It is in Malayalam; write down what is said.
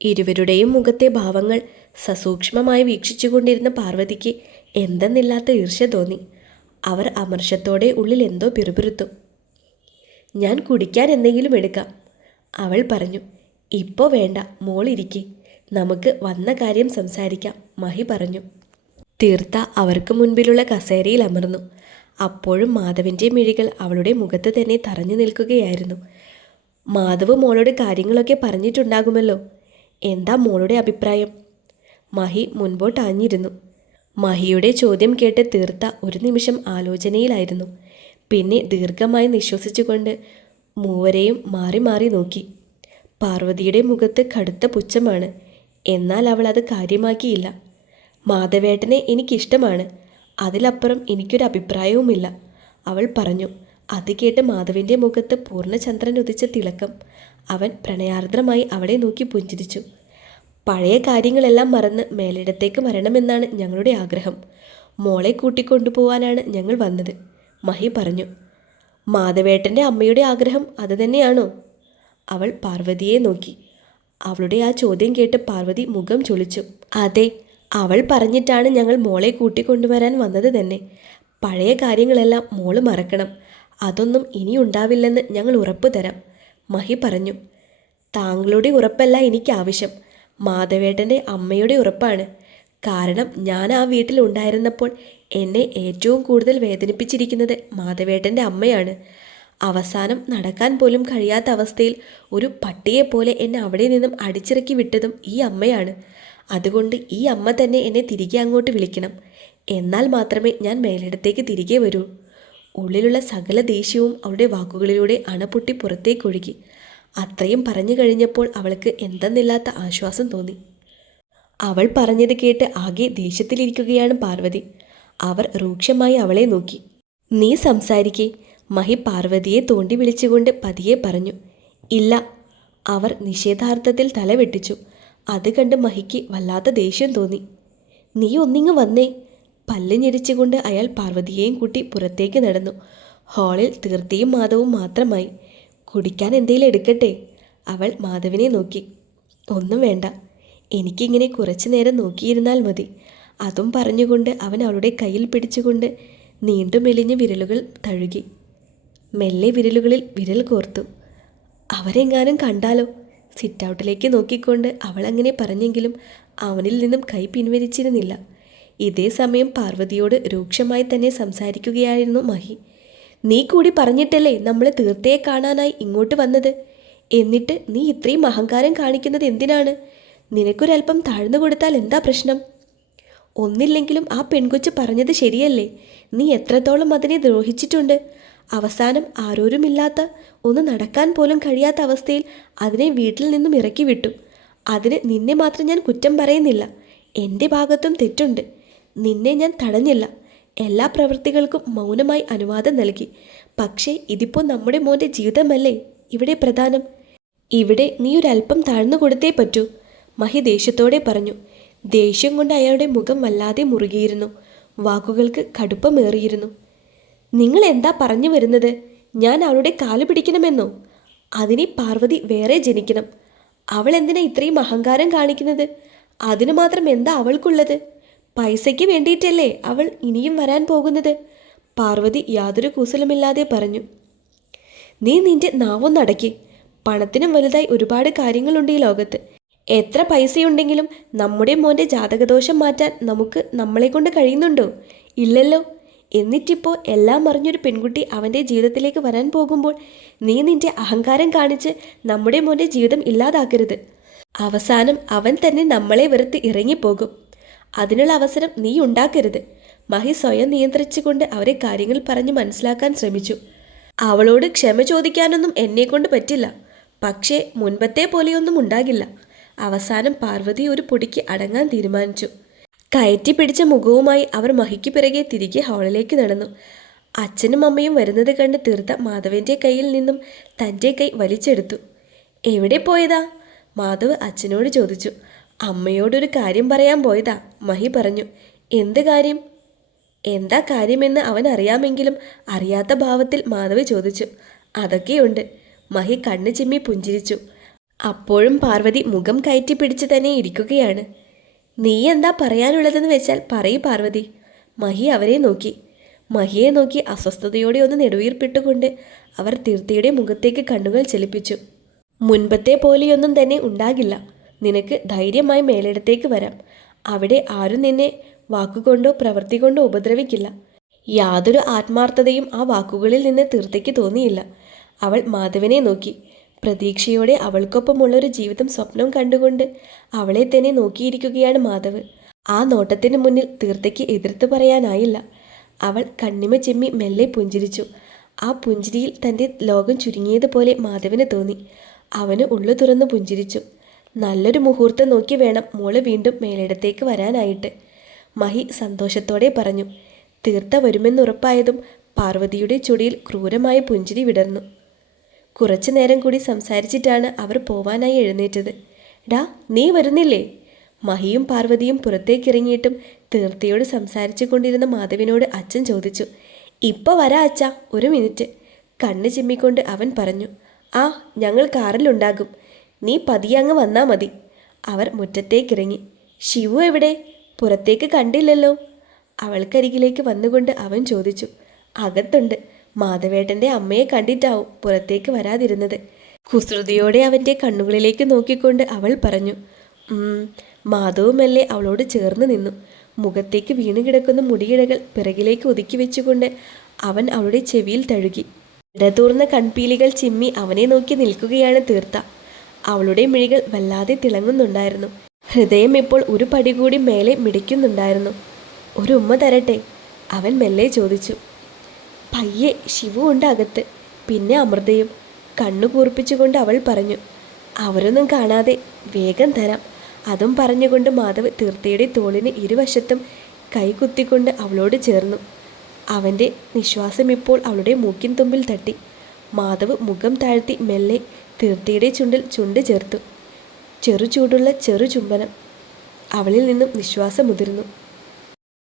ഇരുവരുടെയും മുഖത്തെ ഭാവങ്ങൾ സസൂക്ഷ്മമായി വീക്ഷിച്ചുകൊണ്ടിരുന്ന പാർവതിക്ക് എന്തെന്നില്ലാത്ത ഈർഷ്യ തോന്നി. അവർ അമർഷത്തോടെ ഉള്ളിൽ എന്തോ പിറുപിറുത്തു. ഞാൻ കുടിക്കാൻ എന്തെങ്കിലും എടുക്കാം, അവൾ പറഞ്ഞു. ഇപ്പോൾ വേണ്ട, മോളിരിക്കെ, നമുക്ക് വന്ന കാര്യം സംസാരിക്കാം, മഹി പറഞ്ഞു. തീർത്ത അവർക്ക് മുൻപിലുള്ള കസേരയിൽ അമർന്നു. അപ്പോഴും മാധവൻ്റെ മിഴികൾ അവളുടെ മുഖത്ത് തന്നെ തറഞ്ഞു നിൽക്കുകയായിരുന്നു. മാധവ് മോളോട് കാര്യങ്ങളൊക്കെ പറഞ്ഞിട്ടുണ്ടാകുമല്ലോ, എന്താ മോളുടെ അഭിപ്രായം? മഹി മുൻപോട്ടാഞ്ഞിരുന്നു. മഹിയുടെ ചോദ്യം കേട്ട് തീർത്ത ഒരു നിമിഷം ആലോചനയിലായിരുന്നു. പിന്നെ ദീർഘമായി നിശ്വസിച്ചുകൊണ്ട് മൂവരെയും മാറി മാറി നോക്കി. പാർവതിയുടെ മുഖത്ത് കടുത്ത പുച്ഛമാണ്. എന്നാൽ അവൾ അത് കാര്യമാക്കിയില്ല. മാധവേട്ടനെ എനിക്കിഷ്ടമാണ്, അതിലപ്പുറം എനിക്കൊരു അഭിപ്രായവുമില്ല, അവൾ പറഞ്ഞു. അത് കേട്ട് മാധവിൻ്റെ മുഖത്ത് പൂർണ്ണചന്ദ്രൻ ഉദിച്ച തിളക്കം. അവൻ പ്രണയാർദ്രമായി അവളെ നോക്കി പുഞ്ചിരിച്ചു. പഴയ കാര്യങ്ങളെല്ലാം മറന്ന് മേലിടത്തേക്ക് വരണമെന്നാണ് ഞങ്ങളുടെ ആഗ്രഹം. മോളെ കൂട്ടിക്കൊണ്ടുപോവാനാണ് ഞങ്ങൾ വന്നത്, മഹി പറഞ്ഞു. മാധവേട്ടൻ്റെ അമ്മയുടെ ആഗ്രഹം അതുതന്നെയാണോ? അവൾ പാർവതിയെ നോക്കി. അവളുടെ ആ ചോദ്യം കേട്ട് പാർവതി മുഖം ചൊളിച്ചു. അതെ, അവൾ പറഞ്ഞിട്ടാണ് ഞങ്ങൾ മോളെ കൂട്ടിക്കൊണ്ടുവരാൻ വന്നത് തന്നെ. പഴയ കാര്യങ്ങളെല്ലാം മോള് മറക്കണം, അതൊന്നും ഇനി ഉണ്ടാവില്ലെന്ന് ഞങ്ങൾ ഉറപ്പ് തരാം, മഹി പറഞ്ഞു. താങ്കളുടെ ഉറപ്പല്ല എനിക്കാവശ്യം, മാധവേട്ടൻ്റെ അമ്മയുടെ ഉറപ്പാണ്. കാരണം ഞാൻ ആ വീട്ടിൽ ഉണ്ടായിരുന്നപ്പോൾ എന്നെ ഏറ്റവും കൂടുതൽ വേദനിപ്പിച്ചിരിക്കുന്നത് മാധവേട്ടൻ്റെ അമ്മയാണ്. അവസാനം നടക്കാൻ പോലും കഴിയാത്ത അവസ്ഥയിൽ ഒരു പട്ടിയെപ്പോലെ എന്നെ അവിടെ നിന്നും അടിച്ചിറക്കി വിട്ടതും ഈ അമ്മയാണ്. അതുകൊണ്ട് ഈ അമ്മ തന്നെ എന്നെ തിരികെ അങ്ങോട്ട് വിളിക്കണം, എന്നാൽ മാത്രമേ ഞാൻ മേലിടത്തേക്ക് തിരികെ വരൂ. ഉള്ളിലുള്ള സകല ദേഷ്യവും അവളുടെ വാക്കുകളിലൂടെ അണപൊട്ടി പുറത്തേക്കൊഴുകി. അത്രയും പറഞ്ഞു കഴിഞ്ഞപ്പോൾ അവൾക്ക് എന്തെന്നില്ലാത്ത ആശ്വാസം തോന്നി. അവൾ പറഞ്ഞത് കേട്ട് ആകെ ദേഷ്യത്തിലിരിക്കുകയാണ് പാർവതി. അവർ രൂക്ഷമായി അവളെ നോക്കി. നീ സംസാരിക്കേ, മഹി പാർവതിയെ തോണ്ടി വിളിച്ചുകൊണ്ട് പതിയെ പറഞ്ഞു. ഇല്ല, അവർ നിഷേധാർത്ഥത്തിൽ തല വെട്ടിച്ചു. അത് കണ്ട് മഹിക്ക് വല്ലാത്ത ദേഷ്യം തോന്നി. നീ ഒന്നിങ്ങ് വന്നേ, പല്ല് ഞെരിച്ചുകൊണ്ട് അയാൾ പാർവതിയെയും കൂട്ടി പുറത്തേക്ക് നടന്നു. ഹാളിൽ തീർത്തിയും മാധവും മാത്രമായി. കുടിക്കാൻ എന്തെങ്കിലും എടുക്കട്ടെ, അവൾ മാധവിനെ നോക്കി. ഒന്നും വേണ്ട, എനിക്കിങ്ങനെ കുറച്ചു നേരം നോക്കിയിരുന്നാൽ മതി, അതും പറഞ്ഞുകൊണ്ട് അവൻ അവളുടെ കയ്യിൽ പിടിച്ചുകൊണ്ട് നീണ്ടു മെലിഞ്ഞ വിരലുകൾ തഴുകി. മെല്ലെ വിരലുകളിൽ വിരൽ കോർത്തു. അവരെങ്ങാനും കണ്ടാലോ? സിറ്റൗട്ടിലേക്ക് നോക്കിക്കൊണ്ട് അവളങ്ങനെ പറഞ്ഞെങ്കിലും അവനിൽ നിന്നും കൈ പിൻവലിച്ചിരുന്നില്ല. ഇതേ സമയം പാർവതിയോട് രൂക്ഷമായി തന്നെ സംസാരിക്കുകയായിരുന്നു മഹി. നീ കൂടി പറഞ്ഞിട്ടല്ലേ നമ്മൾ തീർത്തയെ കാണാനായി ഇങ്ങോട്ട് വന്നത്? എന്നിട്ട് നീ ഇത്രയും അഹങ്കാരം കാണിക്കുന്നത് എന്തിനാണ്? നിനക്കൊരൽപ്പം താഴ്ന്നു കൊടുത്താൽ എന്താ പ്രശ്നം? ഒന്നില്ലെങ്കിലും ആ പെൺകൊച്ച് പറഞ്ഞത് ശരിയല്ലേ? നീ എത്രത്തോളം അതിനെ ദ്രോഹിച്ചിട്ടുണ്ട്. അവസാനം ആരോരുമില്ലാത്ത, ഒന്ന് നടക്കാൻ പോലും കഴിയാത്ത അവസ്ഥയിൽ അതിനെ വീട്ടിൽ നിന്നും ഇറക്കി വിട്ടു. അതിന് നിന്നെ മാത്രം ഞാൻ കുറ്റം പറയുന്നില്ല, എൻ്റെ ഭാഗത്തും തെറ്റുണ്ട്. നിന്നെ ഞാൻ തടഞ്ഞില്ല, എല്ലാ പ്രവൃത്തികൾക്കും മൗനമായി അനുവാദം നൽകി. പക്ഷേ ഇതിപ്പോൾ നമ്മുടെ മോൻ്റെ ജീവിതമല്ലേ ഇവിടെ പ്രധാനം. ഇവിടെ നീ ഒരല്പം താഴ്ന്നു കൊടുത്തേ പറ്റൂ, മഹി ദേഷ്യത്തോടെ പറഞ്ഞു. ദേഷ്യം കൊണ്ട് അയാളുടെ മുഖം വല്ലാതെ മുറുകിയിരുന്നു. വാക്കുകൾക്ക് കടുപ്പമേറിയിരുന്നു. നിങ്ങൾ എന്താ പറഞ്ഞു വരുന്നത്? ഞാൻ അവളുടെ കാല് പിടിക്കണമെന്നോ? അതിനെ പാർവതി വേറെ ജനിക്കണം. അവൾ എന്തിനാ ഇത്രയും അഹങ്കാരം കാണിക്കുന്നത്? അതിനു മാത്രം എന്താ അവൾക്കുള്ളത്? പൈസയ്ക്ക് വേണ്ടിയിട്ടല്ലേ അവൾ ഇനിയും വരാൻ പോകുന്നത്, പാർവതി യാതൊരു കൂസലുമില്ലാതെ പറഞ്ഞു. നീ നിന്റെ നാവൊന്നടക്കി. പണത്തിനും വലുതായി ഒരുപാട് കാര്യങ്ങളുണ്ട് ഈ ലോകത്ത്. എത്ര പൈസയുണ്ടെങ്കിലും നമ്മുടെ മോൻ്റെ ജാതകദോഷം മാറ്റാൻ നമുക്ക് നമ്മളെ കൊണ്ട് കഴിയുന്നുണ്ടോ? ഇല്ലല്ലോ. എന്നിട്ടിപ്പോൾ എല്ലാം അറിഞ്ഞൊരു പെൺകുട്ടി അവൻ്റെ ജീവിതത്തിലേക്ക് വരാൻ പോകുമ്പോൾ നീ നിന്റെ അഹങ്കാരം കാണിച്ച് നമ്മുടെ മോൻ്റെ ജീവിതം ഇല്ലാതാക്കരുത്. അവസാനം അവൻ തന്നെ നമ്മളെ വെറുത്ത് ഇറങ്ങിപ്പോകും. അതിനുള്ള അവസരം നീ ഉണ്ടാക്കരുത്. മഹി സ്വയം നിയന്ത്രിച്ചുകൊണ്ട് അവരെ കാര്യങ്ങൾ പറഞ്ഞ് മനസ്സിലാക്കാൻ ശ്രമിച്ചു. അവളോട് ക്ഷമ ചോദിക്കാനൊന്നും എന്നെക്കൊണ്ട് പറ്റില്ല, പക്ഷേ മുൻപത്തെ പോലെയൊന്നും ഉണ്ടാകില്ല. അവസാനം പാർവതി ഒരു പൊടിക്ക് അടങ്ങാൻ തീരുമാനിച്ചു. കയറ്റി പിടിച്ച മുഖവുമായി അവർ മഹിക്ക് പിറകെ തിരികെ ഹാളിലേക്ക് നടന്നു. അച്ഛനും അമ്മയും വരുന്നത് കണ്ട് തീർത്ത മാധവൻ്റെ കയ്യിൽ നിന്നും തൻ്റെ കൈ വലിച്ചെടുത്തു. എവിടെ പോയതാ? മാധവ് അച്ഛനോട് ചോദിച്ചു. അമ്മയോടൊരു കാര്യം പറയാൻ പോയതാ, മഹി പറഞ്ഞു. എന്ത് കാര്യം? എന്താ കാര്യമെന്ന് അവൻ അറിയാമെങ്കിലും അറിയാത്ത ഭാവത്തിൽ മാധവ് ചോദിച്ചു. അതൊക്കെയുണ്ട്, മഹി കണ്ണ് ചിമ്മി പുഞ്ചിരിച്ചു. അപ്പോഴും പാർവതി മുഖം കയറ്റി പിടിച്ച് തന്നെ ഇരിക്കുകയാണ്. നീ എന്താ പറയാനുള്ളതെന്ന് വെച്ചാൽ പറയൂ പാർവതി. മഹി അവരെ നോക്കി. മഹിയെ നോക്കി അസ്വസ്ഥതയോടെ ഒന്ന് നെടുവീർപ്പിട്ടുകൊണ്ട് അവർ തീർത്ഥയുടെ മുഖത്തേക്ക് കണ്ണുകൾ ചലിപ്പിച്ചു. മുൻപത്തെ പോലെയൊന്നും തന്നെ ഉണ്ടാകില്ല. നിനക്ക് ധൈര്യമായി മേലിടത്തേക്ക് വരാം. അവിടെ ആരും നിന്നെ വാക്കുകൊണ്ടോ പ്രവൃത്തി കൊണ്ടോ ഉപദ്രവിക്കില്ല. യാതൊരു ആത്മാർത്ഥതയും ആ വാക്കുകളിൽ നിന്ന് തീർത്ഥയ്ക്ക് തോന്നിയില്ല. അവൾ മാധവനെ നോക്കി. പ്രതീക്ഷയോടെ അവൾക്കൊപ്പമുള്ളൊരു ജീവിതം സ്വപ്നം കണ്ടുകൊണ്ട് അവളെ തന്നെ നോക്കിയിരിക്കുകയാണ് മാധവ്. ആ നോട്ടത്തിന് മുന്നിൽ തീർത്ഥയ്ക്ക് എതിർത്ത് പറയാനായില്ല. അവൾ കണ്ണിമ ചിമ്മി മെല്ലെ പുഞ്ചിരിച്ചു. ആ പുഞ്ചിരിയിൽ തൻ്റെ ലോകം ചുരുങ്ങിയതുപോലെ മാധവന് തോന്നി. അവന് ഉള്ളു തുറന്ന് പുഞ്ചിരിച്ചു. നല്ലൊരു മുഹൂർത്തം നോക്കി വേണം മോള് വീണ്ടും മേലിടത്തേക്ക് വരാനായിട്ട്, മഹി സന്തോഷത്തോടെ പറഞ്ഞു. തീർത്ത വരുമെന്നുറപ്പായതും പാർവതിയുടെ ചുടിയിൽ ക്രൂരമായ പുഞ്ചിരി വിടർന്നു. കുറച്ചു നേരം കൂടി സംസാരിച്ചിട്ടാണ് അവർ പോവാനായി എഴുന്നേറ്റത്. ഡാ, നീ വരുന്നില്ലേ? മഹിയും പാർവതിയും പുറത്തേക്കിറങ്ങിയിട്ടും തീർത്ഥയോട് സംസാരിച്ചു കൊണ്ടിരുന്ന മാധവിനോട് അച്ഛൻ ചോദിച്ചു. ഇപ്പോൾ വരാ അച്ഛാ, ഒരു മിനിറ്റ്. കണ്ണ് ചിമ്മിക്കൊണ്ട് അവൻ പറഞ്ഞു. ആ, ഞങ്ങൾ കാറിലുണ്ടാകും. നീ പതിയങ്ങ് വന്നാൽ മതി. അവർ മുറ്റത്തേക്കിറങ്ങി. ശിവു എവിടെ? പുറത്തേക്ക് കണ്ടില്ലല്ലോ. അവൾക്കരികിലേക്ക് വന്നുകൊണ്ട് അവൻ ചോദിച്ചു. അകത്തുണ്ട്. മാധവേട്ടൻ്റെ അമ്മയെ കണ്ടിട്ടാവും പുറത്തേക്ക് വരാതിരുന്നത്. കുസൃതിയോടെ അവൻ്റെ കണ്ണുകളിലേക്ക് നോക്കിക്കൊണ്ട് അവൾ പറഞ്ഞു. മാധവുമല്ലേ അവളോട് ചേർന്ന് നിന്നു. മുഖത്തേക്ക് വീണുകിടക്കുന്ന മുടിയിഴകൾ പിറകിലേക്ക് ഒതുക്കി വെച്ചുകൊണ്ട് അവൻ അവളുടെ ചെവിയിൽ തഴുകി. ഇടതൂർന്ന കൺപീലികൾ ചിമ്മി അവനെ നോക്കി നിൽക്കുകയാണ് തീർത്ത. അവളുടെ മിഴികൾ വല്ലാതെ തിളങ്ങുന്നുണ്ടായിരുന്നു. ഹൃദയം ഇപ്പോൾ ഒരു പടി കൂടി മേലെ മിടിക്കുന്നുണ്ടായിരുന്നു. ഒരു ഉമ്മ തരട്ടെ? അവൻ മെല്ലെ ചോദിച്ചു. പയ്യെ. ശിവു ഉണ്ട് അകത്ത്, പിന്നെ അമൃതയും. കണ്ണു കൂർപ്പിച്ചുകൊണ്ട് അവൾ പറഞ്ഞു. അവരൊന്നും കാണാതെ വേഗം തരാം. അതും പറഞ്ഞുകൊണ്ട് മാധവ് തീർത്ഥയുടെ തോളിന് ഇരുവശത്തും കൈകുത്തിക്കൊണ്ട് അവളോട് ചേർന്നു. അവൻ്റെ നിശ്വാസം ഇപ്പോൾ അവളുടെ മൂക്കിൻ തുമ്പിൽ തട്ടി. മാധവ് മുഖം താഴ്ത്തി മെല്ലെ തീർത്ഥയുടെ ചുണ്ടിൽ ചുണ്ട് ചേർത്തു. ചെറു ചൂടുള്ള ചെറു ചുംബനം. അവളിൽ നിന്നും നിശ്വാസം മുതിർന്നു.